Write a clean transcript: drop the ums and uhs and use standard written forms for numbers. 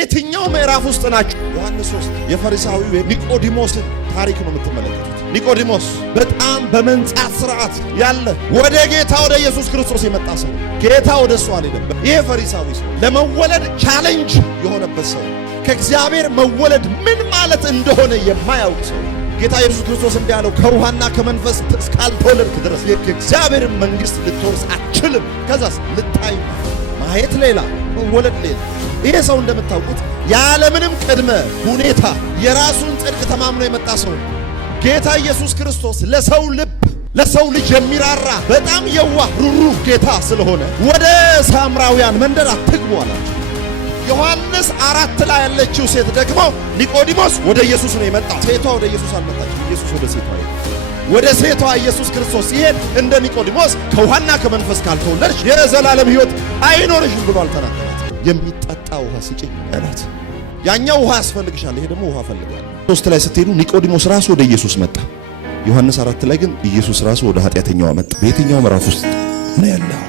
በየትኛው ምዕራፍ ውስጥ ናችሁ? ዮሐንስ 3 የፈሪሳዊው ኒቆዲሞስ ታሪክ ነው የምትመለከቱት። ኒቆዲሞስ በጣም በመንጻት ሥርዓት ያለ ወደ ጌታ ወደ ኢየሱስ ክርስቶስ የመጣ ሰው፣ ጌታ ወደ እሱ አልሄደም። ይሄ ፈሪሳዊ ሰው ለመወለድ ቻሌንጅ የሆነበት ሰው፣ ከእግዚአብሔር መወለድ ምን ማለት እንደሆነ የማያውቅ ሰው ጌታ ኢየሱስ ክርስቶስ እንዲህ አለው፣ ከውሃና ከመንፈስ እስካልተወለድክ ድረስ የእግዚአብሔርን መንግሥት ልትወርስ አትችልም። ከዛስ ልታይ ማየት ሌላ መወለድ ሌላ። ይሄ ሰው እንደምታውቁት ያለምንም ቅድመ ሁኔታ የራሱን ጽድቅ ተማምኖ የመጣ ሰው ነው። ጌታ ኢየሱስ ክርስቶስ ለሰው ልብ ለሰው ልጅ የሚራራ በጣም የዋህ ሩሩህ ጌታ ስለሆነ ወደ ሳምራውያን መንደር አትግቡ አላቸው። ዮሐንስ 4 ላይ ያለችው ሴት ደግሞ ኒቆዲሞስ ወደ ኢየሱስ ነው የመጣው። ሴቷ ወደ ኢየሱስ አልመጣችም። ኢየሱስ ወደ ሴቷ ሄደ። ወደ ሴቷ ኢየሱስ ክርስቶስ ሲሄድ እንደ ኒቆዲሞስ ከውሃና ከመንፈስ ካልተወለድሽ የዘላለም ሕይወት አይኖርሽም ብሎ አልተናገራት። የሚጠጣ ውሃ ስጪኝ አላት። ያኛው ውሃ ያስፈልግሻል፣ ይሄ ደግሞ ውሃ ፈልጋለሁ። 3 ላይ ስትሄዱ ኒቆዲሞስ ራሱ ወደ ኢየሱስ መጣ። ዮሐንስ 4 ላይ ግን ኢየሱስ ራሱ ወደ ኃጢአተኛው መጣ። በየትኛው ምዕራፍ ውስጥ ነው ያለው?